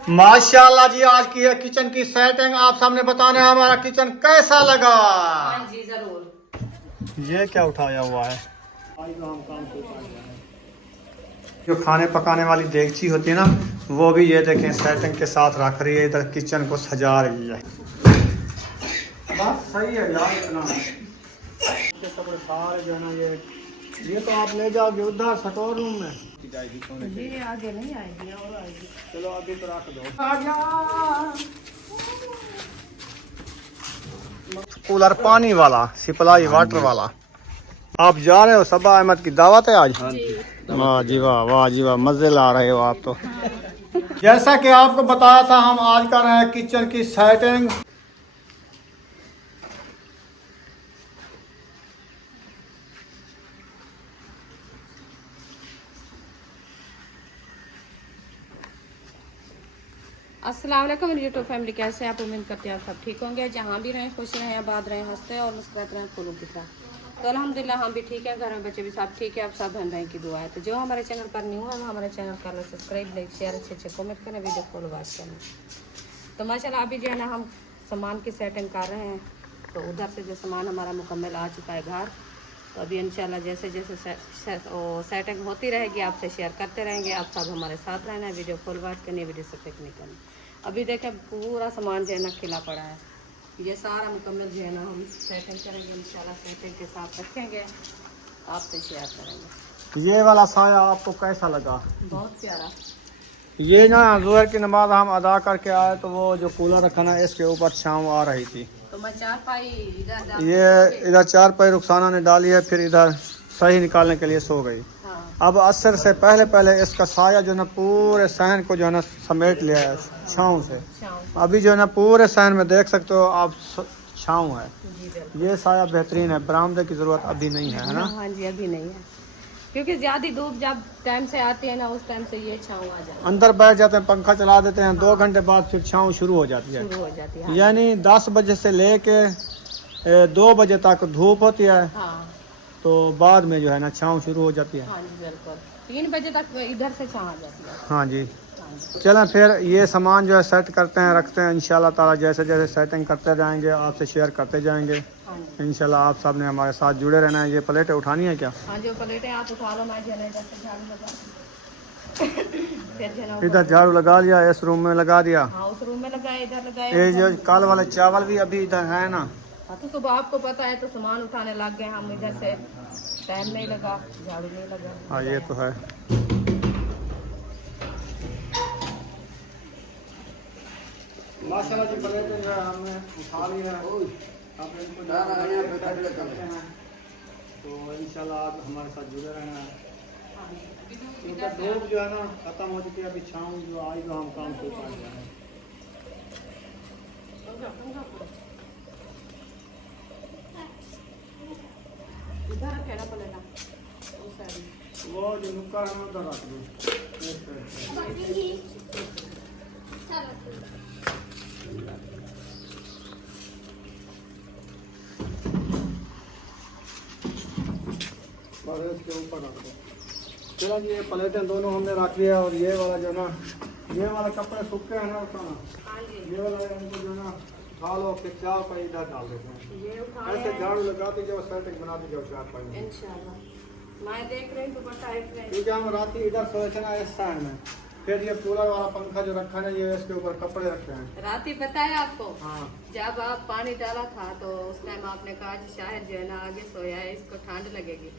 माशाल्लाह जी, आज की है किचन की सेटिंग आप सामने बताने हमारा किचन कैसा लगा। हाँ जी जरूर। ये क्या उठाया हुआ है? जो खाने पकाने वाली देगची होती है ना, वो भी ये देखें सेटिंग के साथ रख रही है, इधर किचन को सजा रही है। बस सही है यार, इतना कपड़े सारे जो है ना, ये तो आप ले जाओगे उधर स्टोर रूम में। ये आगे नहीं आएगी और आएगी। चलो अभी तो रख दो। कूलर पानी वाला, सप्लाई वाटर वाला। आप जा रहे हो सबा अहमद की दावत है आज? वाह जी वाह, वाह जी वाह, मजे ला रहे हो आप तो। जैसा कि आपको बताया था, हम आज कर रहे हैं किचन की सेटिंग। अस्सलाम वालेकुम यूट्यूब फैमिली, कैसे आप? उम्मीद करते हैं आप सब ठीक होंगे। जहाँ भी रहें खुश रहें, आबाद रहें, हंसते और मुस्कुराते रहें फूलों की तरह। तो अल्हम्दुलिल्लाह हम भी ठीक है, घर में बच्चे भी सब ठीक है। आप सब बहन भाई की दुआ है। तो जो हमारे चैनल पर न्यू है, हमारे चैनल कर सब्सक्राइब, लाइक, शेयर, अच्छे कमेंट करें, वीडियो फॉलो वॉच करें। तो माशाल्लाह अभी जो है ना हम सामान की सेटिंग कर रहे हैं। तो उधर से जो सामान हमारा मुकम्मल आ चुका है घर। तो अभी इंशाल्लाह जैसे जैसे सेटिंग होती रहेगी आपसे शेयर करते रहेंगे। आप सब हमारे साथ रहना है, वीडियो फॉलो वॉच करनी, वीडियो से क्लिक नहीं करनी। अभी देखें पूरा सामान जो है ना खिला पड़ा है। ये सारा मुकम्मल जो है ना हम सेटिंग करेंगे, इंशाल्लाह सेटिंग के साथ रखेंगे, आपसे शेयर करेंगे। ये वाला साया आपको कैसा लगा? बहुत प्यारा। ये ना जोहर की नमाज हम अदा करके आए तो वो जो कूलर रखा ना, इसके ऊपर छाँव आ रही थी। तो मैं चारपाई इधर ये इधर चारपाई रुखसाना ने डाली है, फिर इधर सही निकालने के लिए सो गई। हाँ। अब असर से पहले पहले इसका साया जो है ना पूरे सहन को जो है ना समेट लिया है छाँव से। अभी जो है ना पूरे सहन में देख सकते हो आप, छाँव है। ये साया बेहतरीन है, बरामदे की जरूरत अभी नहीं है, है ना? हाँ जी, अभी नहीं है, क्योंकि ज्यादा धूप जब टाइम से आती है ना, उस टाइम से ये छाँव आ जाती है। अंदर बैठ जाते हैं, पंखा चला देते हैं, 2 घंटे बाद फिर छाँव शुरू हो जाती है। शुरू हो जाती है। यानी 10 बजे से लेके 2 बजे तक धूप होती है। हाँ। तो बाद में जो है ना छाँव शुरू हो जाती है। हाँ जी बिल्कुल, 3 बजे तक इधर से छाँव आ जाती है। हाँ जी। हाँ जी। चलें फिर ये सामान जो है सेट करते हैं, रखते हैं। इंशाल्लाह ताला जैसे जैसे सेटिंग करते जाएंगे आपसे शेयर करते जाएंगे। हाँ जी। इंशाल्लाह आप सब ने हमारे साथ जुड़े रहना है। ये प्लेटें उठानी है क्या? हाँ, जो प्लेटें आप उठा लो, मैं जने इधर से झाड़ू लगा फिर जना इधर झाड़ू लगा लिया, इस रूम में लगा दिया। हाँ, उस रूम में लगाए, इधर लगाए। ये जो कल वाले चावल भी अभी इधर है ना। हाँ, तो सुबह आपको पता है तो सामान उठाने लग गए हम, इधर से टाइम नहीं लगा, झाड़ू नहीं लगा। हाँ ये तो है। माशाल्लाह जी, प्लेटें जो है हमने उठा ली है। अब इनको करते हैं तो इंशाल्लाह आप हमारे साथ जुड़े रहना है। क्योंकि धूप जो है ना खत्म हो चुकी है, अभी छाँव जो आई तो हम काम शुरू कर रहे हैं। इधर रखे ना प्लेटा, उस साइड। वो जो नुक्कड़ है उधर रख दो। बस इसके ऊपर रख दो। चलो जी, ये प्लेटें दोनों हमने रख लिया। और ये वाला जो ना, ये वाला कपड़े सूखे हैं ना उठाना। हाँ जी। ये वाला इनको जो ना उठा लो, फिर चार पाई इधर डाल देते हैं। ये उठा ऐसे झाड़ू लगाते जाओ, सेटिंग बनाते जाओ चार पाई में। इंशाल्लाह मैं देख रही हूँ दुपट्टा एक रही। क्योंकि हम रात इधर सोए थे ना इस साइड में। फिर ये कूलर वाला पंखा जो रखा है, ये इसके ऊपर कपड़े रखे हैं। रात ही पता है आपको, हाँ। जब आप पानी डाला था तो उस टाइम आपने कहा कि शायद जो है ना आगे सोया है, इसको ठंड लगेगी।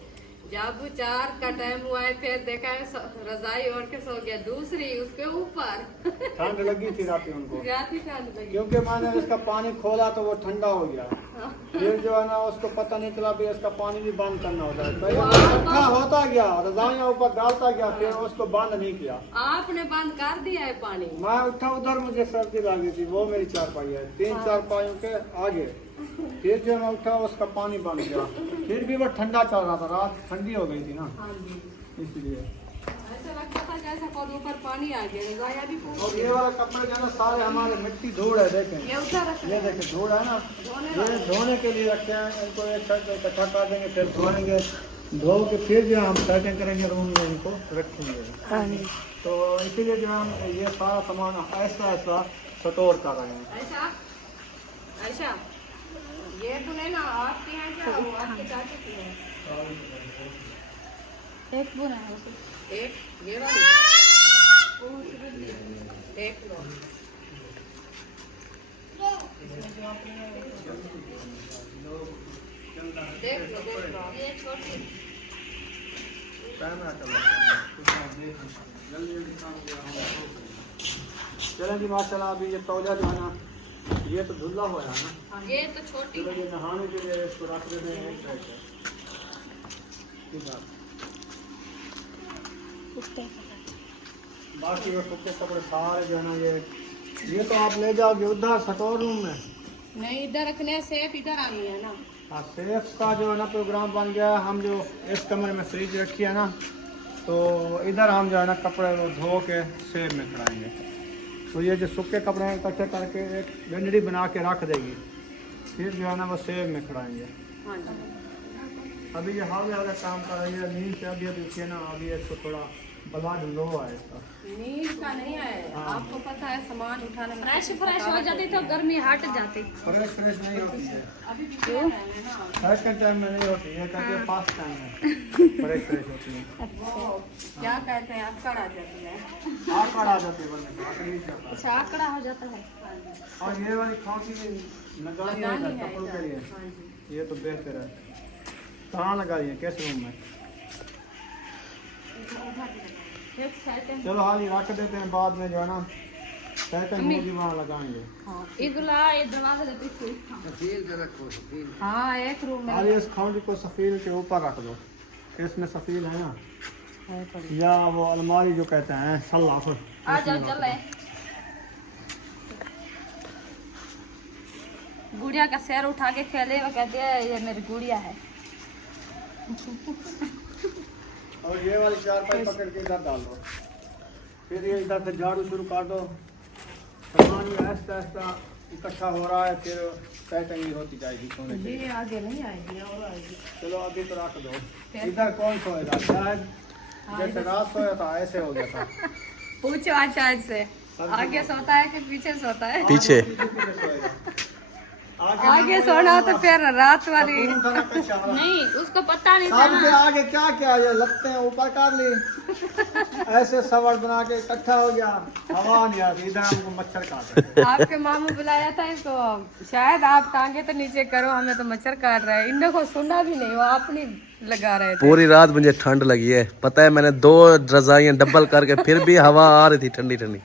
जब 4 का टाइम हुआ है, फिर देखा है रजाई ओढ़ के सो गया, दूसरी उसके ऊपर। ठंड लगी थी रात उनको, रात ही ठंड लगी। क्योंकि मैंने इसका पानी खोला तो वो ठंडा हो गया। फिर जो है ना उसको पता नहीं चला भी इसका पानी भी बंद करना होता है। पहले इकट्ठा होता गया, रजाइयाँ ऊपर डालता गया, फिर उसको बंद नहीं किया। आपने बंद कर दिया है पानी। मैं उठा, उधर मुझे सर्दी लगी थी, वो मेरी चारपाई है 3-4 पाइयों के आगे। फिर जो मैं उठा उसका पानी बंद गया। फिर भी वो ठंडा चल रहा था, रात ठंडी हो गई थी ना, हाँ जी। इसलिए। ऐसा लगता था जैसा कोई ऊपर पानी आ गया, रजाइयाँ भी पूरी। और ये वाला कपड़े जो है ना सारे हमारे मिट्टी धूल है, देखें ये उठा रखा ये है। देखें धूल है ना, ये धोने के लिए रखे हैं। इनको एक साइड पे इकट्ठा कर देंगे, फिर धोएंगे, धो के फिर जो हम सेटिंग करेंगे रूम में, इनको रखेंगे। हाँ जी। तो इसीलिए जो हम ये सारा सामान ऐसा ऐसा स्टोर कर रहे हैं। ऐसा ऐसा ये तो नहीं ना आपके यहाँ क्या वो आपके चाचे की है। एक बुना है उसे। एक ये वाली देख लो इसमें जो आपने देख लो ये छोटी चलें जी माशाल्लाह। अभी ये तौलिया जो है ना ये तो धुला हुआ है ना, ये तो छोटी चलो ये नहाने के लिए इसको रख देते हैं एक साइड पे। ठीक है, बाकी वो सूखे कपड़े सारे जो है ना ये तो आप ले जाओगे उधर स्टोर रूम में। नहीं इधर रखने सेफ इधर आनी है ना। हाँ, सेफ का जो है ना प्रोग्राम बन गया है। हम जो इस कमरे में फ्रिज रखी है ना, तो इधर हम जो है ना कपड़े वो धो के सेफ में खड़ाएंगे। तो ये जो सूखे कपड़े हैं इकट्ठे करके एक गंडड़ी बना के रख देगी, फिर जो है ना वो सेफ में खड़ाएंगे। हाँ जी अभी ये हाल वाला काम कर रही है, नींद से अभी उठिए ना, अभी इसको थोड़ा ब्लड लो है इसका। नींद का नहीं है, हाँ। आपको पता है सामान उठाने में फ्रेश हो जाती तो गर्मी हट जाती। फ्रेश नहीं होती है, अभी भी क्यों है ना हर के टाइम में नहीं होती है, कहते हैं फास्ट टाइम में फ्रेश होती है। वो क्या कहते हैं अक्कड़ आ जाती है। आकड़ आ जाती है बंदे को, आकड़ नहीं जाता। अच्छा आंकड़ा हो जाता है। और ये वाली खांसी लगानी है इधर कपड़ों के लिए, हाँ जी ये तो बेहतर है। कहाँ लगाई है, किस रूम में? एक सेकंड चलो हाल ही रख देते हैं, बाद में जो है ना सेकंड मूवी वहाँ लगाएंगे। हाँ इगला ये दरवाजा देती थी। हाँ एक रूम में हाल इस खौंड को सफील के ऊपर रख दो, इसमें सफील है ना, है पड़ी। या वो अलमारी जो कहते हैं सल्लाफ। आ जाओ चले। गुड़िया का सैर उठा के खेले वो कहते हैं ये मेरी गुड़िया है। और ये वाली चारपाई पकड़ के इधर डाल दो, फिर ये इधर से झाड़ू शुरू कर दो। सामान ये आहिस्ता आहिस्ता इकट्ठा हो रहा है, फिर सेटिंग होती जाएगी सोने की। ये आगे नहीं आएगी और आएगी। चलो अभी तो रख दो। इधर कौन सोएगा? शायद जैसे रात सोया था ऐसे हो गया था। पूछो आचार्य से आगे सोता है कि पीछे सोता है। पीछे। आगे सोना तो फिर रात वाली नहीं, नहीं उसको पता नहीं था सबके ना। आगे क्या क्या ये लगते हैं ऊपर कर ली, ऐसे सवर बना के इकट्ठा हो गया, हवा नहीं आती, इधर हमको मच्छर काट रहे हैं। आपके मामू बुलाया था इसको, शायद आप टांगे तो नीचे करो, हमें तो मच्छर काट रहा है। इनको सुना भी नहीं, वो अपनी लगा रहे थे। पूरी रात मुझे ठंड लगी है, पता है मैंने 2 रजाइयाँ डबल करके फिर भी हवा आ रही थी ठंडी ठंडी।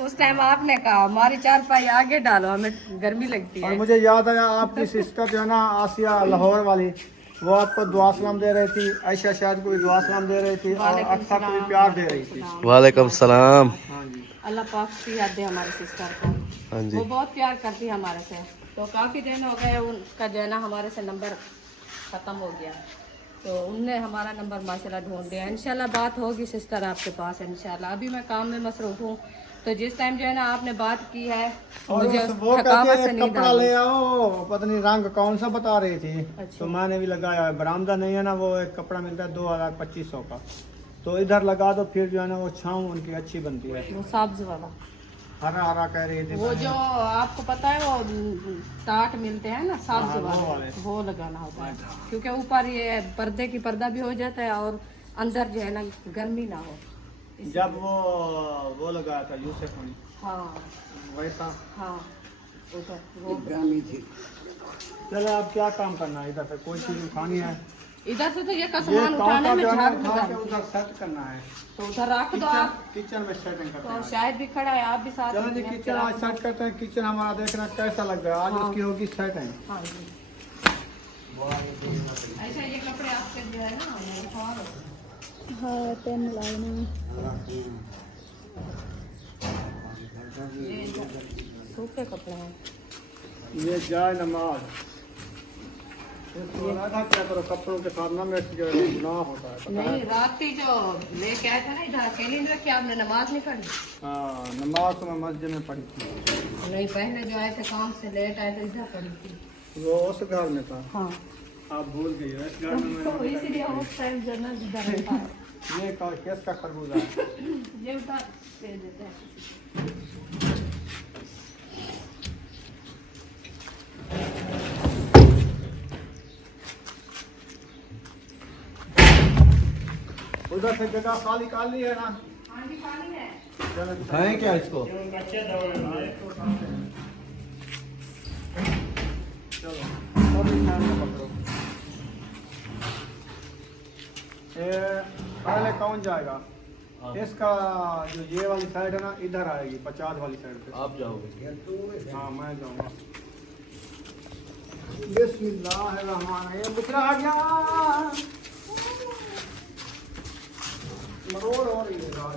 उस टाइम आपने कहा हमारी चारपाई आगे डालो, हमें गर्मी लगती और है। मुझे याद आया आपकी सिस्टर जो है ना आसिया लाहौर वाली, वो आपको दुआ सलाम दे रही थी, आयशा शायद कोई दुआ सलाम दे रही थी, और अक्सर कोई प्यार दे रही थी। वालेकुम सलाम। हाँ जी, अल्लाह पाक की याद दे हमारे सिस्टर को, हाँ जी। वो बहुत प्यार करती है हमारे से। तो काफ़ी दिन हो गए उनका जो है ना हमारे से नंबर ख़त्म हो गया, तो उनने हमारा नंबर माशाल्लाह ढूंढ लिया। इंशाल्लाह बात होगी सिस्टर आपके पास इंशाल्लाह। अभी मैं काम में मसरूफ हूँ, तो जिस टाइम जो है ना आपने बात की है और मुझे वो थकावट कहते से हैं नींद कपड़ा आ ले गई। आओ, पता नहीं रंग कौन सा बता रही थी, अच्छा। तो मैंने भी लगाया है। बरामदा नहीं है ना, वो एक कपड़ा मिलता है 2200 का, तो इधर लगा दो, फिर जो है ना वो छाँव उनकी अच्छी बनती है। वो सब्ज वाला, हरा हरा कह रही थी। वो जो आपको पता है वो टाट मिलते हैं ना सब्ज हाँ, वो वाले, वाले। वो लगाना होता है, क्योंकि ऊपर ये पर्दे की पर्दा भी हो जाता है और अंदर जो है ना गर्मी ना हो। जब वो लगाया था यूसुफ ने, हाँ वैसा। हाँ ऊपर वो चलो अब क्या काम करना है, इधर से कोई चीज उठानी है, इधर से तो ये का ये सामान उठाने में जो है ना झाड़ू उठा के लगाना, उधर सेट करना है। तो उधर रख दो आप। किचन में सेटिंग करते तो हैं। शायद भी खड़ा है, आप भी साथ चलो जी में किचन आज सेट करते हैं। किचन हमारा देखना कैसा लग रहा है आज, उसकी होगी सेटिंग। हाँ जी। ऐसा ये कपड़े आपके जो है ना उठा लो। हाँ पेन लाना। ये सूखे कपड़े हैं। ये जाए नमाज, इसको आधा क्या करो, कपड़ों के साथ ना मिक्स जो है गुनाह होता है, पता है? नहीं रात ही जो लेके आए थे ना इधर अकेले नहीं रखी आपने, नमाज नहीं पढ़ी? हाँ, नमाज तो मैं मस्जिद में पढ़ी थी, नहीं पहले जो आए थे काम से लेट आए थे इधर पढ़ी थी। वो उस घर में था, हाँ आप भूल गई हो, इस घर में तो इसीलिए उस टाइम जन्नत इधर रहता है। ये केस का खरबूजा है। ये उतार दे देते हैं। उधर से जगह खाली खाली है ना? हाँ जी खाली है। चलो उठाएं क्या इसको? चलो और भी ध्यान से पकड़ो। ये पहले कौन जाएगा? इसका जो ये वाली साइड है ना, इधर आएगी 50 वाली साइड पे। आप जाओगे? हाँ मैं जाऊंगा। बिस्मिल्लाहिर्रहमानिर्रहीम। बुखरा आ गया। मरोड़ हो रही है यार।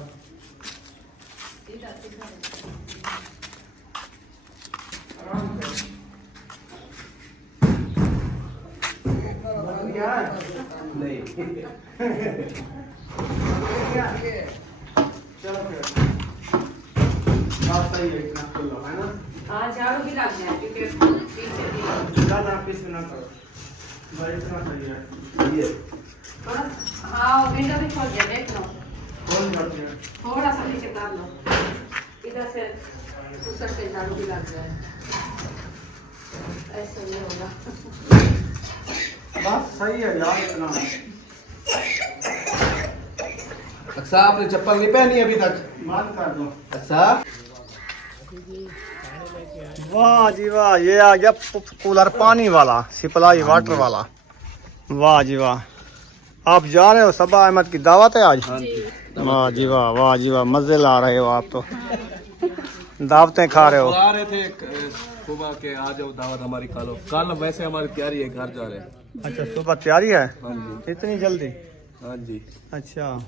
आराम से। बन गया है? नहीं। चलो फिर बात सही है, इतना खुला है ना? हाँ झाड़ू भी लग जाए क्योंकि पीछे भी ज़्यादा पीस ना करो, बस इतना सही है। ये थोड़ा। हाँ विंडो भी खोल दिया, देख लो। खोल जाती है। थोड़ा सा नीचे कर लो, इधर से उधर से झाड़ू भी लग जाए। ऐसा नहीं होगा। बात सही है यार, इतना अच्छा आपने चप्पल नहीं पहनी अभी तक? बंद कर दो। अच्छा वाह जी वाह, ये आ गया कूलर पानी वाला, सप्लाई वाटर वाला। वाह जी वाह। आप जा रहे हो सबा अहमद की दावत है आज? वाह जी वाह, वाह जी वाह, मजे ला रहे हो आप तो। दावतें खा रहे हो। बुला रहे थे सुबह के आ जाओ दावत हमारी खा लो। कल वैसे हमारी तैयारी है, घर जा रहे हैं। अच्छा सुबह तैयारी है? हाँ जी। इतनी जल्दी? हाँ जी। अच्छा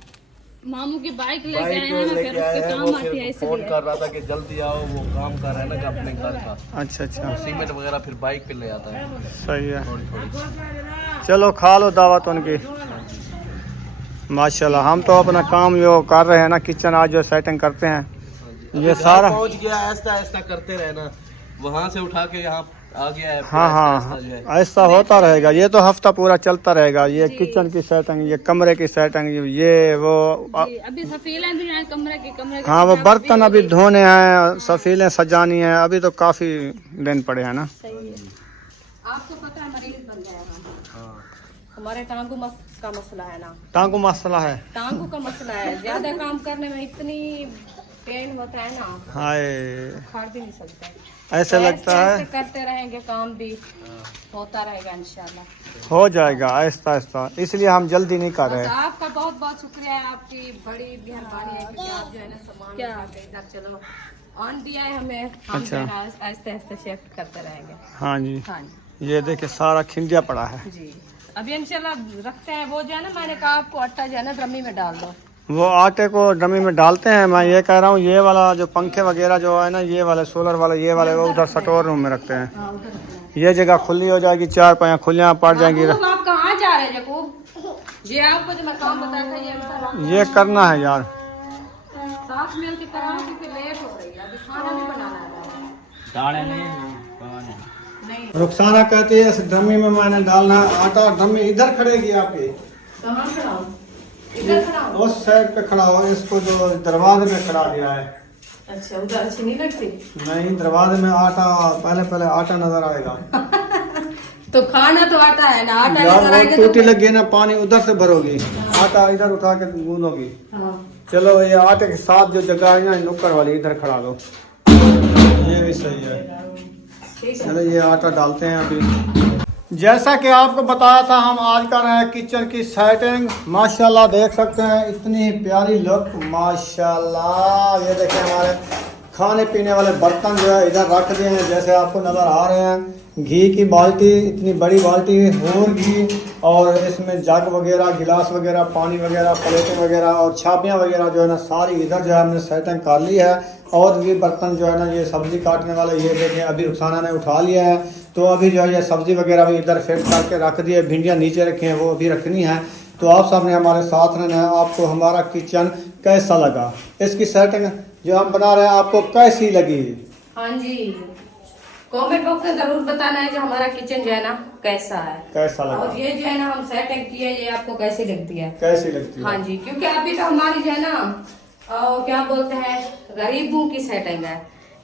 मामू की बाइक लेके बाइक आए हैं ना, लेके फिर आए उसके हैं, काम वो आती है फिर फोन इसलिए। कर रहा था कि जल्दी आओ, वो काम कर रहा है ना अपने घर का। अच्छा अच्छा, सीमेंट वगैरह फिर बाइक पे ले आता है सही है। थोड़ी थोड़ी। चलो खा लो दावत उनकी। माशाल्लाह। हम तो अपना काम जो कर रहे हैं ना, किचन आज जो सेटिंग करते हैं ये सारा। पहुंच गया, ऐसा ऐसा करते रहे ना, वहाँ से उठा के यहाँ आ गया है। हाँ हाँ, ऐसा होता रहेगा। ये तो हफ्ता पूरा चलता रहेगा। ये किचन की सेटिंग, ये कमरे की सेटिंग, ये वो जी, अभी सफेला भी है कमरे के हाँ, वो बर्तन अभी धोने हैं, सफीलें सजानी हैं। अभी तो काफी दिन पड़े हैं ना। सही है। आपको पता है मरीज बन गया है। हाँ। हमारे टांगू का मसला है ना, टांगू मसला है। टांगू का मसला है। ज्यादा काम करने में इतनी पेन होता है ना, हाय, खाड़ भी नहीं सकते। ऐसे लगता है ऐसे करते रहेंगे, काम भी होता रहेगा इंशाल्लाह। हो जाएगा आहिस्ता आहिस्ता, इसलिए हम जल्दी नहीं कर रहे। बस आपका बहुत बहुत शुक्रिया है, आपकी बड़ी मेहरबानी है क्योंकि आप जो है ना सामान क्या? उठा के इधर चलो ऑन दिया है हमें। हम अच्छा। जो है आहिस्ते आहिस्ते शिफ्ट करते रहेंगे। हाँ जी, हाँ जी ये देखिए सारा खिंडिया पड़ा है। जी। अभी इंशाल्लाह रखते हैं। वो जो है ना, मैंने कहा आपको आटा जो है ना ड्रमी में डाल दो। वो आटे को डमी में डालते हैं। मैं ये कह रहा हूँ, ये वाला जो पंखे वगैरह जो है ना, ये वाले सोलर वाले, ये वाले वो उधर स्टोर रूम में रखते हैं। हाँ उधर रखना है। ये जगह खुली हो जाएगी, चार पाया खुलियाँ पड़ जाएंगी। याकूब, आप कहाँ जा रहे हैं याकूब? ये आपको जो मैं काम बताया था ये इंशाल्लाह ये करना है यार। साथ मिल के कराओ क्योंकि लेट हो रही है। अभी खाना भी बनाना है। नहीं रुखसाना कहती है इस ड्रमी में मैंने डालना है आटा। ड्रमी इधर खड़ेगी आपकी, कहाँ खड़ा हूँ? इधर खड़ा हूँ। उस साइड पे खड़ा हो। इसको जो दरवाजे में खड़ा दिया है। अच्छा उधर अच्छी नहीं लगती? नहीं, दरवाजे में आटा, पहले पहले आटा नजर आएगा। तो खाना तो आटा है ना, आटा यार नजर वो आएगा टूटी तो लगी है ना, पानी उधर से भरोगी, आटा इधर उठा के गूंदोगी। हाँ। चलो ये आटे के साथ जो जगह है ना, नुक्कड़ वाली, इधर खड़ा दो। ये भी सही है। ठीक है। चलो ये आटा डालते हैं अभी। जैसा कि आपको बताया था, हम आज कर रहे हैं किचन की सेटिंग। माशाल्लाह देख सकते हैं, इतनी प्यारी लुक माशाल्लाह। ये देखें हमारे खाने पीने वाले बर्तन जो है इधर रख दिए हैं, जैसे आपको नज़र आ रहे हैं। घी की बाल्टी, इतनी बड़ी बाल्टी और घी, और इसमें जग वगैरह, गिलास वगैरह, पानी वगैरह, प्लेटें वगैरह और छापियाँ वगैरह जो है ना, सारी इधर जो है हमने सेटिंग कर ली है। और ये बर्तन जो है ना, ये सब्ज़ी काटने वाले, ये देखें अभी रुखसाना ने उठा लिया है। तो अभी जो है ये सब्ज़ी वगैरह भी इधर फिट करके रख दिए। भिंडियाँ नीचे रखी हैं, वो अभी रखनी है। तो आप सब ने हमारे साथ रहना है। आपको हमारा किचन कैसा लगा, इसकी सेटिंग जो हम बना रहे हैं, आपको कैसी लगी? हाँ जी, कमेंट बॉक्स में जरूर बताना है जो हमारा किचन जो है ना कैसा है, कैसा लगा, और ये जो है ना हम सेटिंग की है, ये आपको कैसी लगती है। कैसी लगती है। हाँ जी, क्योंकि अभी तो हमारी जो है ना क्या बोलते हैं, गरीबों की सेटिंग है।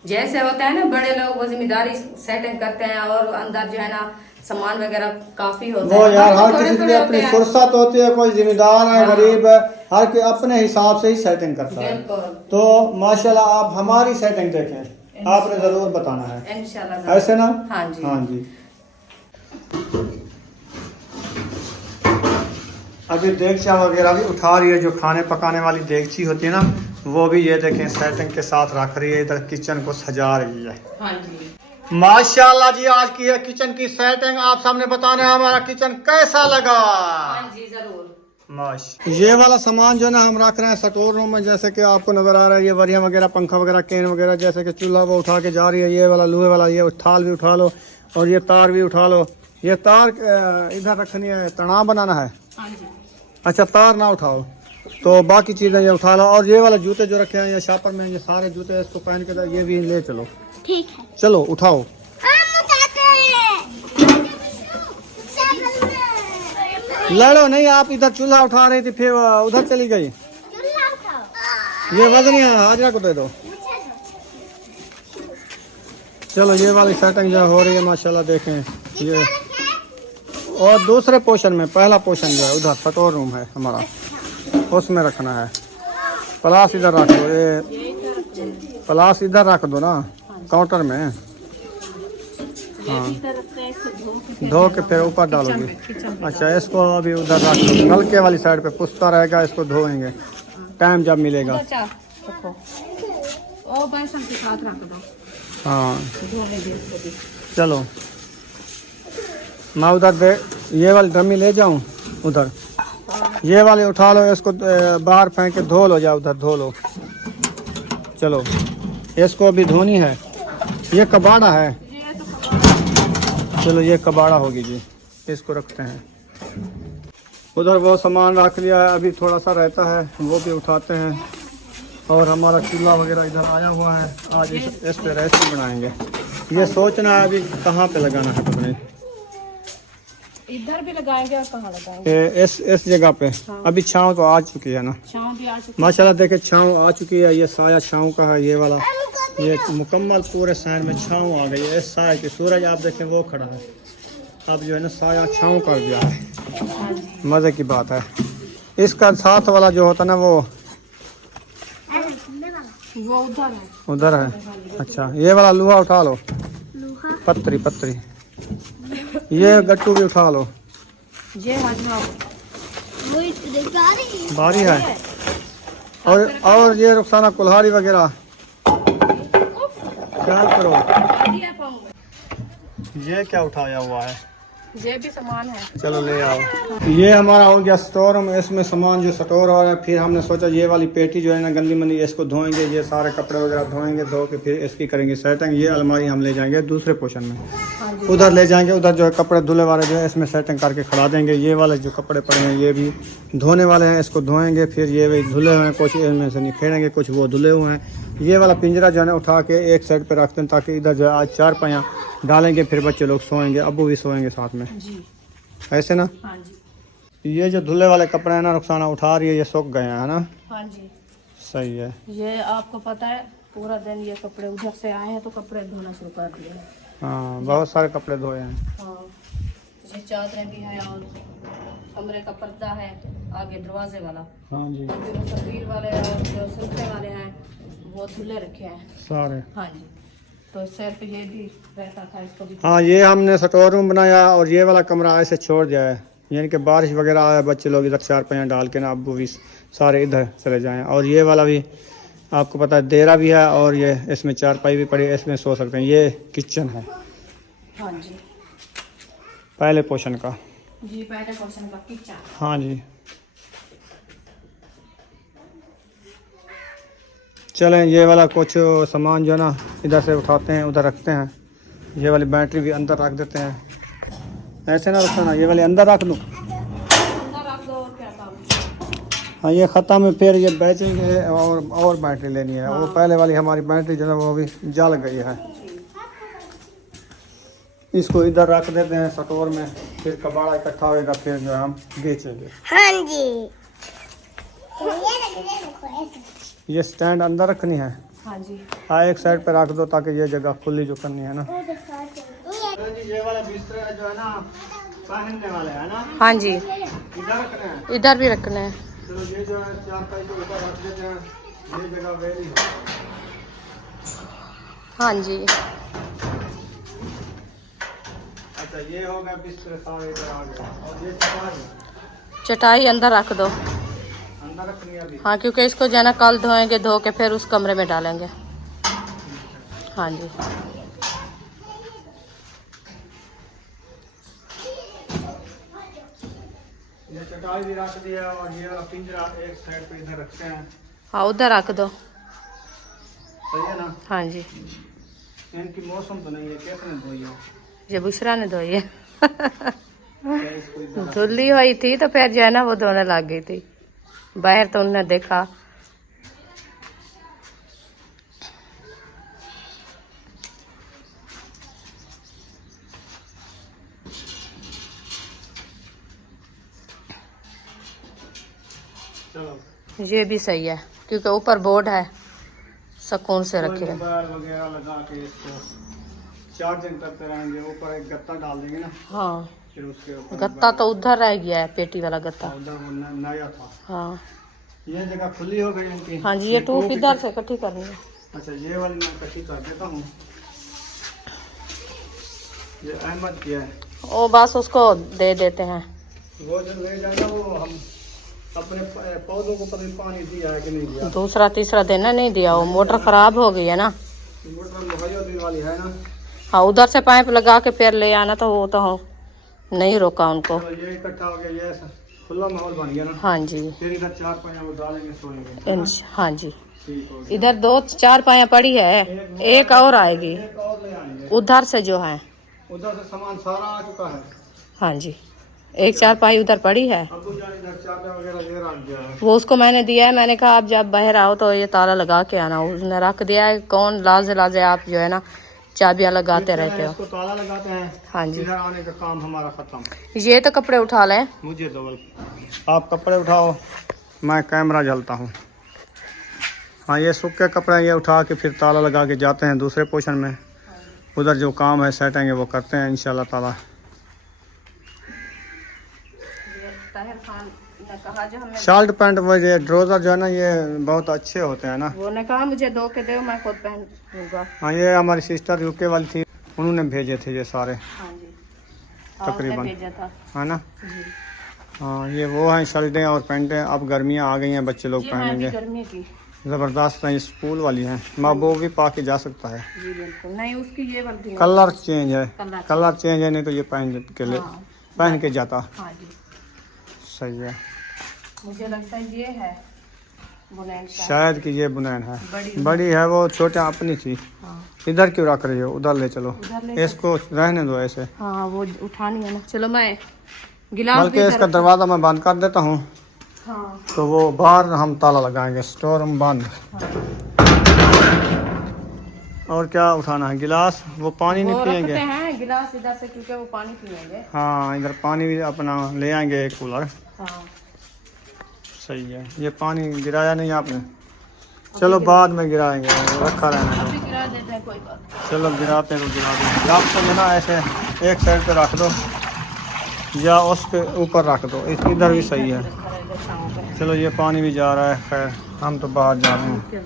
जैसे होता है ना बड़े लोग वो जिम्मेदारी सेटिंग करते हैं और अंदर जो है ना सामान वगैरह काफी होता वो है। यार हम हर तो किसी थोड़े की थोड़े अपनी होते हैं। फुर्सत होती है, कोई जिम्मेदार है, गरीब है, हर कोई अपने हिसाब से ही सेटिंग करता है। बिल्कुल। तो माशाल्लाह आप हमारी सेटिंग देखें, आपने जरूर बताना है, इंशाल्लाह। ऐसे ना। हाँ जी। हाँ जी। अभी देगचा वगैरह भी उठा रही है, जो खाने पकाने वाली देगची होती है ना, वो भी ये देखें सेटिंग के साथ रख रही है, इधर किचन को सजा रही है। हाँ जी माशाल्लाह जी, आज की है किचन की सेटिंग, आप सामने बताने हमारा किचन कैसा लगा। हाँ जी जरूर। ये वाला सामान जो है ना हम रख रहे हैं स्टोर रूम में, जैसे कि आपको नजर आ रहा है, ये वरिया वगैरह, पंखा वगैरह, कैन वगैरह, जैसे कि चूल्हा वो उठा के जा रही है, ये वाला लोहे वाला, ये थाल भी उठा लो और ये तार भी उठा लो। ये तार इधर रखनी है, तनाव बनाना है। हाँ जी। अच्छा, तार ना उठाओ तो बाकी चीजें ये उठा लो, और ये वाले जूते जो रखे हैं ये शापर में, ये सारे जूते इसको पहन के ये भी ले चलो। ठीक है। चलो उठाओ। लड़ो नहीं, आप इधर चूल्हा उठा रही थी फिर उधर चली गई। ये वजनिया हाजरा को दे दो। चलो ये वाली सेटिंग जो हो रही है माशाल्लाह, देखें ये। और दूसरे पोर्शन में, पहला पोर्शन जो है उधर स्टोर रूम है हमारा, उसमें रखना है। प्लास इधर रख दो, ये प्लास इधर रख दो ना काउंटर में। हाँ, धो के फिर ऊपर डालोगे। अच्छा, इसको अभी उधर रख दो, नलके वाली साइड पे पुछता रहेगा, इसको धोएंगे टाइम जब मिलेगा। हाँ चलो, मैं उधर दे ये वाली ड्रमी ले जाऊं उधर, ये वाली उठा लो, इसको बाहर फेंक के धो लो, जाओ उधर धो लो। चलो इसको भी धोनी है, ये कबाड़ा है। चलो ये कबाड़ा होगी जी, इसको रखते हैं उधर। वो सामान रख लिया है, अभी थोड़ा सा रहता है वो भी उठाते हैं। और हमारा चूल्हा वगैरह इधर आया हुआ है, आज इस पे रेसिपी बनाएंगे। ये सोचना है अभी कहाँ पे लगाना है तुमने, इधर भी लगाएंगे और कहाँ लगाएंगे? इस जगह पे। हाँ। अभी छाँव तो आ चुकी है ना, छाँव भी आ चुकी माशाल्लाह। देखे छाँव आ चुकी है, ये साया छाँव का है, ये वाला ये मुकम्मल पूरे साइड में छाँव आ गई है। इस साया की सूरज आप देखें वो खड़ा है, अब जो है ना साया छाँव कर दिया है। मज़े की बात है। इसका साथ वाला जो होता ना वो उधर है। उधर है। अच्छा, ये वाला लोहा उठा लो, पत्तरी पत्तरी, ये गट्टू भी उठा लो। ये बारी है। और ये रुखसाना कुल्हाड़ी वगैरह क्या करो। ये क्या उठाया हुआ है, ये भी सामान है। चलो ले आओ। ये हमारा हो गया स्टोर में, इसमें सामान जो स्टोर हो रहा है। फिर हमने सोचा ये वाली पेटी जो है ना गंदी मंदी, इसको धोएंगे, ये सारे कपड़े वगैरह धोएंगे, धो के फिर इसकी करेंगे सेटिंग। ये अलमारी हम ले जाएंगे दूसरे पोर्शन में, उधर ले जाएंगे, उधर जो है कपड़े धुले वाले जो है इसमें सेटिंग करके खड़ा देंगे। ये वाले जो कपड़े पड़े हैं ये भी धोने वाले हैं, इसको धोएंगे। फिर ये भी धुले हुए हैं, कुछ इनमें से निखेरेंगे, कुछ वो धुले हुए हैं। ये वाला पिंजरा जो है ना उठा के एक साइड पे रखते हैं, ताकि इधर जो है आज 4 पाया डालेंगे, फिर बच्चे लोग सोएंगे, अब्बू भी सोएंगे साथ में जी। ऐसे ना। हाँ जी। ये जो धुले वाले कपड़े हैं ना रुखसाना उठा रही है, ये सूख गए हैं ना। हाँ जी सही है। ये आपको पता है पूरा दिन ये कपड़े उधर से आए हैं तो कपड़े धोना शुरू कर दिए हैं। हाँ, बहुत सारे कपड़े धोए हैं। हाँ, ये चादरें भी हैं और कमरे का पर्दा है आगे दरवाजे वाला। हाँ जी, और जो तस्वीर वाले और जो सूखने वाले हैं वो धुले रखे हैं सारे। हाँ जी, तो सिर्फ ये भी रहता था, इसको भी। हाँ, ये हमने स्टोर रूम बनाया और ये वाला कमरा ऐसे छोड़ दिया है, यानी कि बारिश वगैरह आए बच्चे लोग इधर 4 पाया डाल के ना, अब्बू भी सारे इधर चले जाएं। और ये वाला भी आपको पता है देरा भी है, और ये इसमें 4 पाई भी पड़ी है, इसमें सो सकते हैं। ये किचन है हाँ जी, पहले पोर्शन का जी, पहले पोर्शन का किचन। हाँ जी। चलें, ये वाला कुछ सामान जो है ना इधर से उठाते हैं उधर रखते हैं। ये वाली बैटरी भी अंदर रख देते हैं, ऐसे ना रखना, ये वाली अंदर रख दूँ। अंदर रख दो और क्या काम। हाँ, ये ख़त्म है, फिर ये बेचेंगे और बैटरी लेनी है। वो पहले वाली हमारी बैटरी जो है वो भी जल गई है। इसको इधर रख देते हैं स्टोर में, फिर कबाड़ा इकट्ठा होएगा, फिर जो है हम बेचेंगे। हाँ जी। ये स्टैंड अंदर रखनी है। हाँ जी। हाँ, एक साइड पे रख दो ताकि ये जगह खुली जो करनी है ना। ये वाला बिस्तर जो है ना पहनने वाले है ना। हाँ जी, इधर रखने हैं। इधर भी रखना है। चलो ये जो है 4 पाई के ऊपर रख देते हैं, ये जगह वेली है। हाँ जी। अच्छा, ये हो गया बिस्तर सारे इधर आ गया। और ये चटाई अंदर रख दो। अंदर रखनी है अभी। हाँ, क्योंकि इसको जो है ना कल धोएंगे, धो के फिर उस कमरे में डालेंगे। हाँ जी। ये चटाई भी रख दिया और ये वाला पिंजरा एक साइड पे इधर रखते हैं। हाँ, उधर रख दो। सही है ना। हाँ जी। इनकी मौसम तो नहीं है, कैसे नहीं धोई है? ये बुशरा ने धोई है। क्या इसको इधर धुली हुई थी तो फिर जो है ना वो धोने लग गई थी। बाहर तो उन्होंने देखा। चलो ये भी सही है क्योंकि ऊपर बोर्ड है, सुकून से रखे रहे। मोबाइल वगैरह लगा के इसको चार्जिंग करते रहेंगे। ऊपर एक गत्ता डाल देंगे ना, हाँ, फिर उसके ऊपर गत्ता तो उधर रह गया है, पेटी वाला गत्ता। उधर वो नया था। हाँ। ये जगह खुली हो गई इनकी। हाँ जी, ये टूप इधर से इकट्ठी करनी है। अच्छा, ये वाली मैं इकट्ठी कर देता हूँ। ये अहमद की है। वो बस उसको दे देते हैं। वो जो ले जाएगा वो हम अपने पौधों को पता पानी दिया है कि नहीं दिया। दूसरा तीसरा देना नहीं दिया, वो मोटर खराब हो गई है ना। मोटर मुहैया देने वाली है ना। हाँ, उधर से पाइप लगा के फिर ले आना, तो वो तो नहीं रोका उनको। तो ये इकट्ठा हो गया, ये खुला माहौल बन गया ना। हाँ जी। फिर इधर 4 पाया वो डालेंगे, सोएंगे। हाँ जी। ठीक हो गया। इधर 2-4 पाया पड़ी है, एक और आएगी एक और ले आएंगे। उधर से जो है। उधर से सामान सारा आ चुका है। हाँ जी, एक 4 पाई उधर पड़ी है। अब्दुल जान इधर चादर वगैरह ले रख गया है। वो उसको मैंने दिया है, मैंने कहा आप जब बाहर आओ तो ये ताला लगा के आना। उसने रख दिया है। कौन लाजे लाजे आप जो है ना चाबियां लगाते रहते हो। इसको ताला लगाते हैं। हाँ जी। इधर आने का काम हमारा खत्म। ये तो कपड़े उठा लें। मुझे दो, आप कपड़े उठाओ, मैं कैमरा जलता हूँ। हाँ, ये सूखे कपड़े ये उठा के फिर ताला लगा के जाते हैं दूसरे पोर्शन में। उधर जो काम है सेटिंग है वो करते हैं इंशाल्लाह ताला। ताहिर खान ने कहा जो हमें, शर्ट पैंट वो ये ट्राउजर जो है ना ये बहुत अच्छे होते हैं ना। वो ने कहा मुझे धो के दो, मैं खुद पहन लूंगा। हाँ, ये हमारी सिस्टर यूके वाली थी, उन्होंने भेजे थे ये सारे हाँ जी। तकरीबन। भेजा था है ना। जी। हाँ, ये वो हैं शर्टें और पैंटें। अब गर्मियाँ आ गई हैं, बच्चे लोग ये मैं भी पहनेंगे। गर्मी की। ज़बरदस्त हैं, ये स्कूल वाली हैं। माँ वो भी पा के जा सकता है। जी बिल्कुल। नहीं, उसकी ये वर्दी है। कलर चेंज है, कलर। कलर चेंज है, नहीं तो ये पहन के ले हाँ। पहन के जाता। हाँ जी। सही है। मुझे लगता है ये है बुनैन का। शायद कि ये बुनैन है। बड़ी बड़ी है, वो छोटे अपनी थी। हाँ। इधर क्यों रख रही हो? उधर ले चलो, उधर ले इसको रहने दो ऐसे। हाँ, वो उठानी है ना। चलो मैं गिलास बल्कि भी इसका दरवाज़ा मैं बंद कर देता हूँ, हाँ। तो वो बाहर हम ताला लगाएंगे, स्टोर हम बंद। और क्या उठाना है? गिलास, वो पानी नहीं वो पियेंगे। रखते हैं गिलास इधर से क्योंकि वो पानी पियेंगे। हाँ, इधर पानी भी अपना ले आएंगे, एक कूलर। हाँ। सही है। ये पानी गिराया नहीं आपने? चलो बाद में गिराएंगे, रखा रहना अभी दो। गिरा देते हैं, कोई बात नहीं। चलो गिराते हैं तो गिरा देंगे। आप तो ना ऐसे एक साइड पे रख दो या उसके ऊपर रख दो, इधर भी सही है। चलो ये पानी भी जा रहा है, खैर हम तो बाहर जा रहे हैं।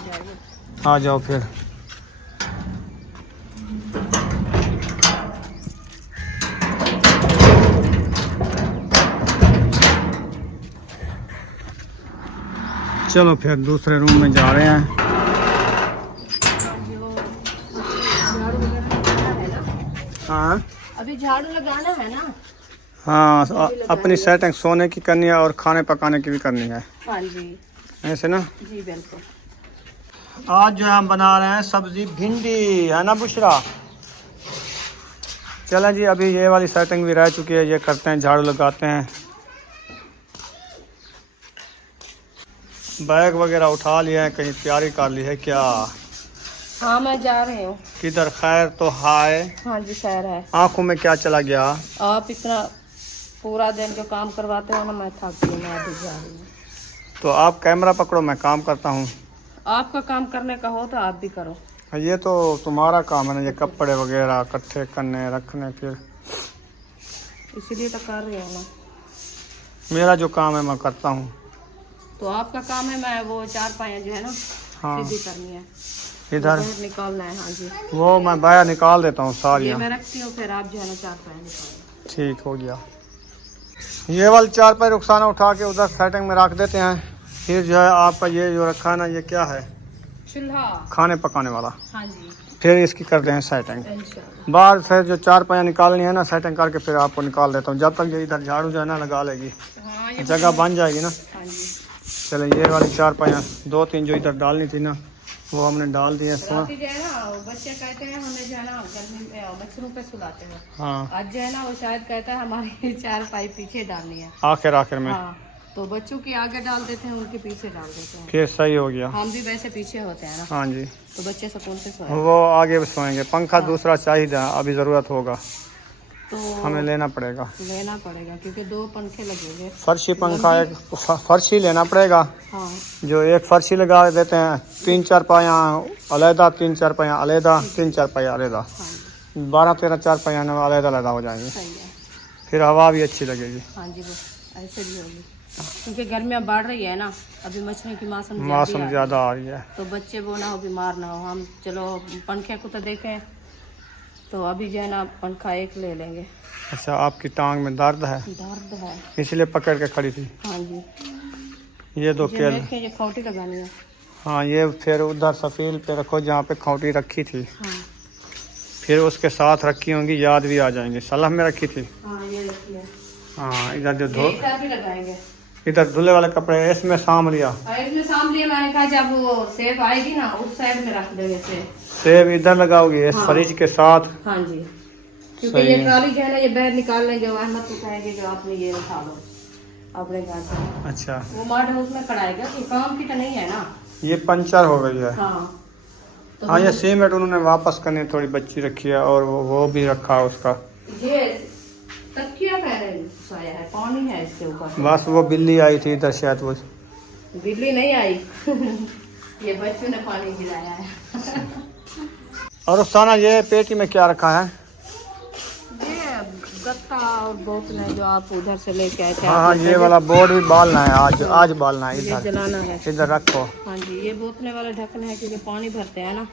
आ जाओ फिर। चलो फिर दूसरे रूम में जा रहे हैं। हाँ अभी झाड़ू लगाना है ना। हाँ, अपनी सेटिंग सोने की करनी है और खाने पकाने की भी करनी है, हाँ जी। ऐसे ना। जी बिल्कुल। आज जो है हम बना रहे हैं सब्जी भिंडी, है ना बुशरा? चलें जी, अभी ये वाली सेटिंग भी रह चुकी है, ये करते हैं, झाड़ू लगाते हैं। बैग वगैरह उठा लिया है, कहीं तैयारी कर ली है क्या? हाँ मैं जा रही हूँ। किधर? खैर तो हाय। हाँ जी खैर है। आंखों में क्या चला गया? आप इतना पूरा दिन जो काम करवाते हो ना, मैं थक गई, मैं अभी जा रही हूँ। तो आप कैमरा पकड़ो, मैं काम करता हूँ। आपका काम करने का हो तो आप भी करो। ये तो तुम्हारा काम है ना, ये कपड़े वगैरह इकट्ठे करने रखने, फिर इसीलिए तो कर रही हूँ ना। मेरा जो काम है मैं करता हूँ। तो आपका काम है, मैं वो चार पाया जो है ना हाँ सीधी करनी है, इधर बाहर निकालना है। हाँ जी वो मैं बाहर निकाल देता हूँ ये सारियाँ। मैं रखती हूँ, फिर आप जो है ना चार पाया निकालो। ठीक हो गया। ये वाली चार पाई रुखसाना उठा के उधर सेटिंग में रख देते हैं। फिर जो है आपका ये जो रखा है ना, ये क्या है? चूल्हा। खाने पकाने वाला। हाँ जी फिर इसकी करते हैं सेटिंग। इंशाल्लाह। बाहर से जो चार पाया निकालनी है ना, सेटिंग करके फिर आपको निकाल देता हूँ। जब तक ये इधर झाड़ू जो है ना लगा लेगी, हाँ ये जगह बन जाएगी ना। हाँ जी चलो ये वाली चार पाया दो तीन जो इधर डालनी थी ना, वो हमने डाल दिए। राती जो है ना बच्चे कहते हैं हमें जो है ना गर्मी में मच्छरों पे सुलाते हैं। हाँ आज जो है ना वो शायद कहता है हमारी चार पाई पीछे डालनी है। आखिर में। हाँ तो बच्चों की आगे डाल देते हैं, उनके पीछे डाल देते हैं। फिर सही हो गया। हम भी वैसे पीछे होते हैं ना, हाँ जी, तो बच्चे सुकून से सोए। वो आगे भी सोएंगे। पंखा दूसरा चाहिए, अभी ज़रूरत होगा तो हमें लेना पड़ेगा। लेना पड़ेगा क्योंकि दो पंखे लगेंगे। फर्शी पंखा एक फर्शी लेना पड़ेगा। हाँ जो एक फर्शी लगा देते हैं, तीन चार पाया अलहदा, तीन चार पाया अलहदा, तीन चार पाया अलहदा, हाँ 12-13 चार पाया में अलहदा अलहदा हो जाएंगे। सही है। फिर हवा भी अच्छी लगेगी। हाँ जी वो ऐसे भी होगी क्योंकि गर्मियाँ बढ़ रही है ना, अभी मच्छरों की मौसम मौसम ज़्यादा आ रही है। तो बच्चे वो ना हो बीमार ना हो। हम चलो पंखे को तो देखें, तो अभी जो है ना पंखा एक ले लेंगे। अच्छा, आपकी टांग में दर्द है दर्द है इसलिए पकड़ के खड़ी थी। हाँ जी ये दो केल। ये खोटी लगानी है। हाँ ये फिर उधर सफील पे रखो जहाँ पे खौटी रखी थी, हाँ फिर उसके साथ रखी होंगी, याद भी आ जाएंगी। सलाह में रखी थी। हाँ ये रखिए। हाँ इधर जो इधर भी लगाएंगे। इधर धुले वाले कपड़े इसमें साम लिया। और इसमें साम लिया, मैंने कहा जब वो सेब आएगी ना उस साइड में रख देंगे सेब इधर लगाओगे इस हाँ। फ्रिज के साथ। हाँ जी क्योंकि सही ये है। ट्रॉली जो है ना ये बाहर निकाल लेंगे, अहमद को कहेंगे जो आपने ये उठा लो अपने घर से। अच्छा, वो मार्ट हाउस में पड़ाएगा कि काम की तो नहीं है ना। ये पंचर हो गई है। हाँ तो हाँ ये सीमेंट उन्होंने वापस करने थोड़ी बच्ची रखी है, और वो भी रखा है उसका। ये तकिया पहले सोया है, पानी है इसके ऊपर। बस वो बिल्ली आई थी इधर, शायद वो। बिल्ली नहीं आई ये बच्चों ने पानी गिराया है। और रुखसाना ये पेटी में क्या रखा है? ये गत्ता और बोतलें जो आप उधर से लेके आए थे। हाँ हाँ, ये वाला बोर्ड भी बालना है आज बालना है। ये इधर जलाना है। इधर रखो। हाँ जी ये बोतलें वाला ढक्कन है क्योंकि पानी भरते हैं ना।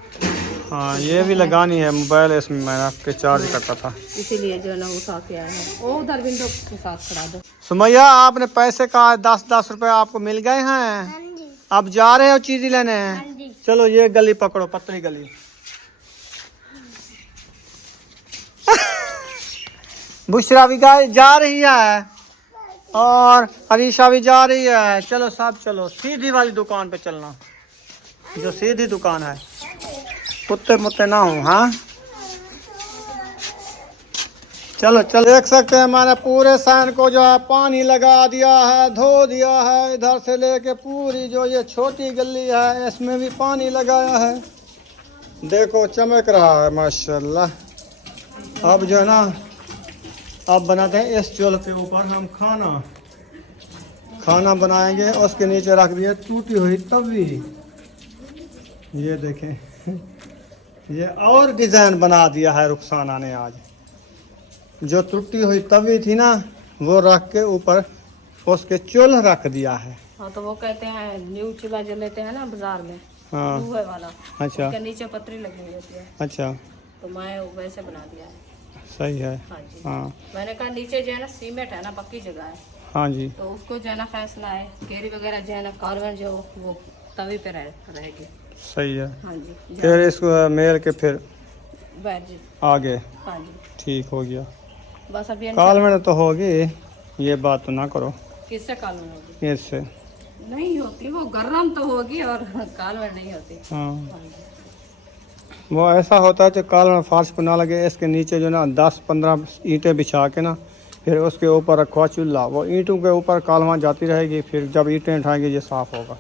हाँ ये भी लगानी है। मोबाइल इसमें मैं रख के चार्ज करता था, इसीलिए जो है ना उठा के आया है। वो उधर विंडो के साथ खड़ा दो। सुमैया आपने पैसे कहा 10-10 रुपए आपको मिल गए हैं। अब जा रहे हो चीज लेने? चलो ये गली पकड़ो, पतली गली। बुशरा भी जा रही है और अरीशा भी जा रही है। चलो सब चलो, सीधी वाली दुकान पे चलना, जो सीधी दुकान है। कुत्ते मुत्ते ना हो। हाँ चलो चलो। देख सकते हैं मैंने पूरे सैन को जो है पानी लगा दिया है, धो दिया है। इधर से लेके पूरी जो ये छोटी गली है इसमें भी पानी लगाया है। देखो चमक रहा है माशाल्लाह। अब जो है ना, अब बनाते हैं इस चूल्हे के ऊपर हम खाना बनाएंगे। उसके नीचे रख दिए टूटी हुई तवी। ये देखें ये और डिजाइन बना दिया है रुखसाना ने आज। जो टूटी हुई तवी थी ना, वो रख के ऊपर उसके चूल्हा रख दिया है। हाँ तो वो कहते हैं न्यू चूल्हा जो लेते हैं ना बाजार में, हाँ लोहे वाला, अच्छा उसके नीचे पतरी लगी होती है। अच्छा, तो मैं वैसे बना दिया है। सही है। हाँ जी हाँ मैंने कहा नीचे जो है ना सीमेंट है ना, पक्की जगह है, हाँ जी, तो उसको जो है ना फैसला है केरी वगैरह जो है ना कार्बन जो वो तवी पे रहेगी। सही है। हाँ जी फिर इसको मेल के फिर बैठ जी। आगे हाँ जी ठीक हो गया। बस अभी काल में तो होगी, ये बात तो ना करो। किससे कालवन होगी? इससे नहीं होती, वो गर्म तो होगी और कालवन नहीं होती। हाँ, हाँ जी वो ऐसा होता है कि काल में फार्श पर ना लगे, इसके नीचे जो ना 10-15 ईंटें बिछा के ना, फिर उसके ऊपर रखवा चूल्हा। वो ईंटों के ऊपर कालवा जाती रहेगी, फिर जब ईंटें उठाएंगे ये साफ़ होगा।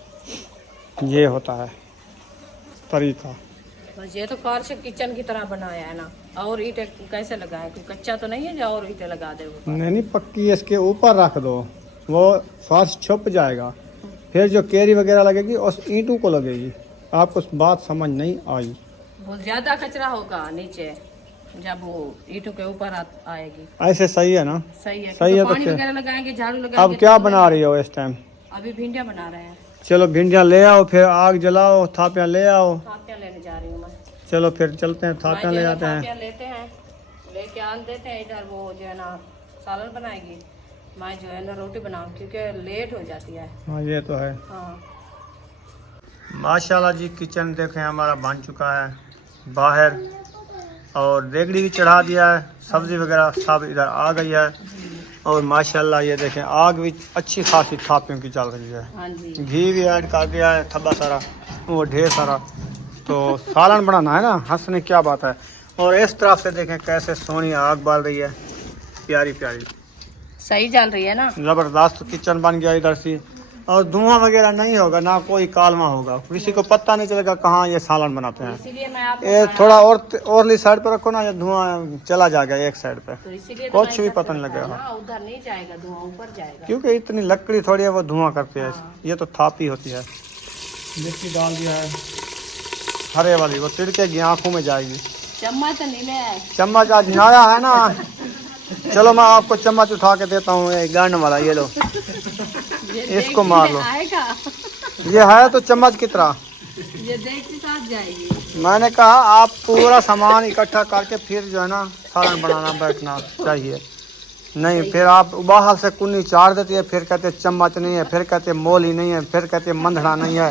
ये होता है तरीका। बस ये तो फर्श किचन की तरह बनाया है ना। और ईंटें कैसे लगाए, कोई कच्चा तो नहीं है जो और ईंटें लगा दे ऊपर? नहीं पक्की इसके ऊपर रख दो, वो फर्श छुप जाएगा, फिर जो केरी वगैरह लगेगी उस ईंटों को लगेगी। आपको बात समझ नहीं आई? बहुत ज्यादा कचरा होगा नीचे जब वो ईंटों के ऊपर आएगी। ऐसे सही है ना? सही है, सही है तो तो पानी फिर वगैरह लगाएंगे, झाड़ू लगाएंगे। अब क्या तो बना रही हो इस टाइम? अभी भिंडियाँ बना रहे हैं। चलो भिंडियाँ ले आओ, फिर आग जलाओ, थापियाँ ले आओ। थापियाँ लेने जा रही हूँ मैं। चलो फिर चलते हैं, थापियाँ ले आते हैं। थापियाँ लेते हैं, लेके आन देते हैं इधर। वो जो है ना सालन बनाएगी, मैं जो है ना रोटी बनाऊँ क्योंकि लेट हो जाती है। हाँ ये तो है। हाँ माशाल्लाह जी, किचन देखें हमारा बन चुका है बाहर, और देगड़ी भी चढ़ा दिया है, सब्जी वगैरह सब इधर आ गई है। और माशाल्लाह ये देखें आग भी अच्छी खासी थापियों की चल रही है। हाँ जी, घी भी ऐड कर दिया है थब्बा सारा, वो ढेर सारा। तो सालन बनाना है ना, हंसने क्या बात है। और इस तरफ से देखें कैसे सोनी आग बाल रही है, प्यारी प्यारी, सही चल रही है ना। ज़बरदस्त किचन बन गया इधर से। और धुआं वगैरह नहीं होगा, ना कोई कालमा होगा, किसी को पता नहीं चलेगा कहाँ ये सालन बनाते हैं। इसीलिए मैं आपको ये थोड़ा और साइड पे रखो ना, ये धुआं चला जाएगा एक साइड पे, तो इसीलिए कुछ भी पता नहीं लगेगा। उधर नहीं जाएगा धुआं, ऊपर जाएगा। क्योंकि इतनी लकड़ी थोड़ी है वो धुआं करती है। ये तो थापी होती है। मिर्ची डाल दिया है हरे वाली, वो तिड़केगी आंखों में जाएगी। चम्मच तो नहीं ले आए। चम्मच आज नया है ना, चलो मैं आपको चम्मच उठा के देता हूँ, ये गार्ड वाला, ये लो, इसको मार लो। आएगा ये है तो चम्मच की तरह। ये देख के साथ जाएगी। मैंने कहा आप पूरा सामान इकट्ठा करके फिर जो है ना सालन बनाना बैठना चाहिए। नहीं फिर आप बाहर से कुन्नी चार देती है, फिर कहते चम्मच नहीं है, फिर कहते मोली नहीं है, फिर कहते मंधना नहीं है।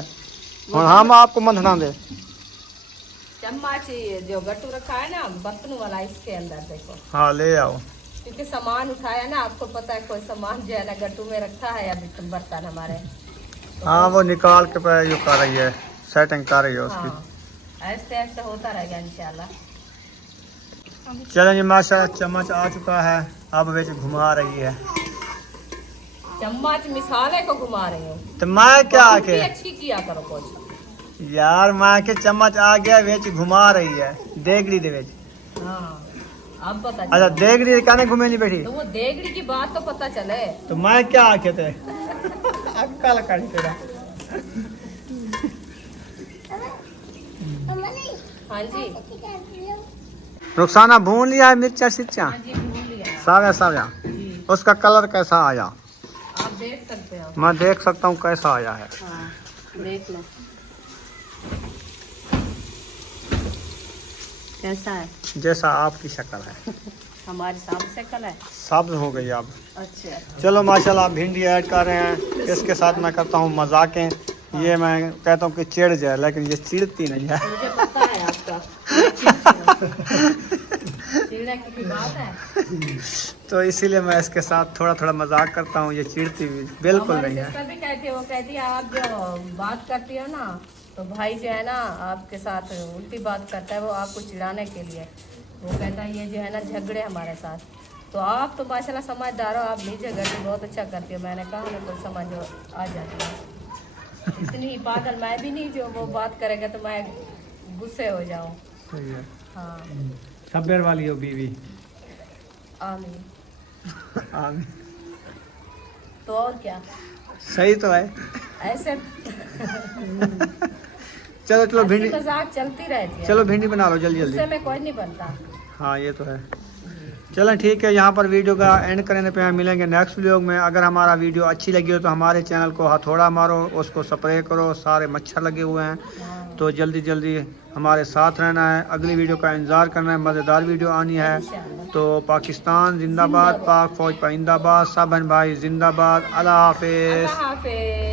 और हम आपको मंधना दे। चम्मच जो गट्टू रखा है ना बर्तन वाला, इसके अंदर देखो। हाँ ले आओ। क्योंकि सामान उठाया ना, आपको पता है कोई सामान जो है ना गट्टू में रखा है अभी बर्तन हमारे। हाँ वो निकाल के पे जो कर रही है, सेटिंग कर रही है उसकी। हाँ, ऐसे ऐसे होता रहेगा इंशाल्लाह। चलो जी माशाल्लाह चम्मच आ चुका है, अब बेच घुमा रही है। चम्मच मिसाले को घुमा रही हूँ। तो मैं क्या आके अच्छी किया करो कुछ यार, मैं के चम्मच आ गया बेच घुमा रही है देगड़ी दे बेच। हाँ अब पता अच्छा चला। देगड़ी कहने घूमे नहीं बैठी तो वो देगड़ी की बात तो पता चले। तो मैं क्या आके थे अक्कल कड़ी तेरा। हाँ जी, रुखसाना भून लिया है मिर्चा सिर्चा, हाँ जी भूल लिया। साव्या साव्या, उसका कलर कैसा आया? आप देख सकते हो। मैं देख सकता हूँ कैसा आया है। हाँ देख लो कैसा है, जैसा आपकी शक्ल है। हमारी सामने से कल है। सब्ज हो गई अब। अच्छा चलो माशाल्लाह भिंडी ऐड कर रहे हैं, इसके साथ मैं करता हूँ मजाकें। ये मैं कहता हूँ कि चिढ़ जाए, लेकिन ये चिढ़ती नहीं है। मुझे पता है आपका चिड़ने की बात है। तो इसीलिए मैं इसके साथ थोड़ा थोड़ा मजाक करता हूँ, ये चिढ़ती भी बिल्कुल नहीं है। सिस्टर भी कहती है, वो कहती है आप जो बात करती हो ना, तो भाई जो है ना आपके साथ उल्टी बात करता है, वो आपको चिढ़ाने के लिए। वो कहता है ये जो है ना झगड़े हमारे साथ। तो आप तो माशाल्लाह समझदार हो, आप नहीं झगड़ते, बहुत अच्छा करती हो। मैंने कहा ना कोई समझ आ जाती है। इतनी ही पागल मैं भी नहीं, जो वो बात करेगा तो मैं गुस्से हो जाऊँ। सही है। हाँ सब्र वाली हो बीवी। आमीन। आमीन। तो और क्या, सही तो है। ऐसे चलो चलो भिंडी, मजाक चलती रहती है। चलो भिंडी बना लो जल्दी गुस्से जल्दी। में कोई नहीं बनता। हाँ ये तो है। चलो ठीक है, यहाँ पर वीडियो का एंड करने पे हम मिलेंगे नेक्स्ट वीडियो में। अगर हमारा वीडियो अच्छी लगी हो तो हमारे चैनल को हथौड़ा मारो, उसको स्प्रे करो, सारे मच्छर लगे हुए हैं। तो जल्दी जल्दी हमारे साथ रहना है, अगली वीडियो का इंतज़ार करना है, मज़ेदार वीडियो आनी है। तो पाकिस्तान जिंदाबाद, पाक फौज पाइंदाबाद, सब बहन भाई जिंदाबाद। अल्लाह हाफिज़। अल्लाह हाफिज़।